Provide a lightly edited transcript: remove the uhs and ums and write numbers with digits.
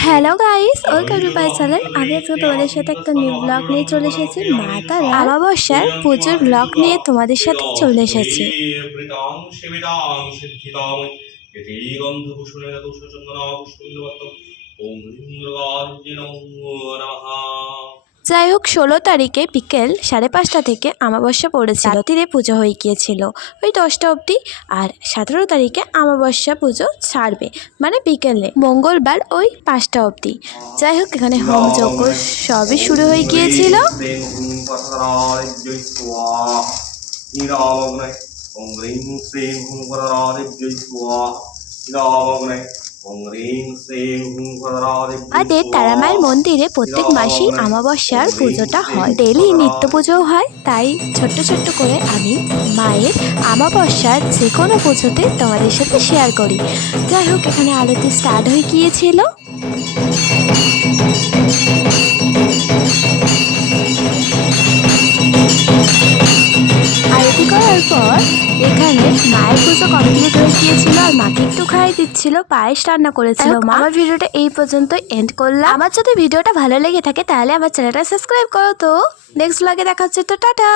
Hello guys, welcome to my channel. আমি আজকে তোমাদের সাথে একটা নিউ ব্লগ নিয়ে চলে এসেছি। মা তারা আমাবস্যার পুজোর ব্লগ নিয়ে তোমাদের সাথে চলে এসেছি। যাই হোক, 16 তারিখে বিকেল 5:30 থেকে আমাবস্যা পড়েছিল, রাত্রিরে পুজো হয়ে গিয়েছিল ওই 10টা অবধি। আর 17 তারিখে আমাবস্যা পুজো ছাড়বে, মানে বিকেলে মঙ্গলবার ওই 5টা অবধি। যাই হোক, এখানে হোম যজ্ঞ সবই শুরু হয়ে গিয়েছিল। আমাদের তারামায়ের মন্দিরে প্রত্যেক মাসেই আমাবস্যার পুজোটা হয়, ডেলি নিত্য পুজোও হয়। তাই ছোট্ট ছোট্ট করে আমি মায়ের আমাবস্যার যে কোনো পুজোতে তোমাদের সাথে শেয়ার করি। যাই হোক, এখানে আরতি স্টার্ট হয়ে গিয়েছিল। আরতি করার পর এখানে মায়ের পুজো কমপ্লিট হয়ে গিয়েছিল, আর মাকে একটু খাইয়ে দিচ্ছিল, পায়েস রান্না করেছিল মা। আমার ভিডিওটা এই পর্যন্ত এন্ড করলাম। আমার যদি ভিডিওটা ভালো লেগে থাকে তাহলে আমার চ্যানেলটা সাবস্ক্রাইব করো। তো নেক্সট ব্লগে দেখা হচ্ছে, তো টাটা।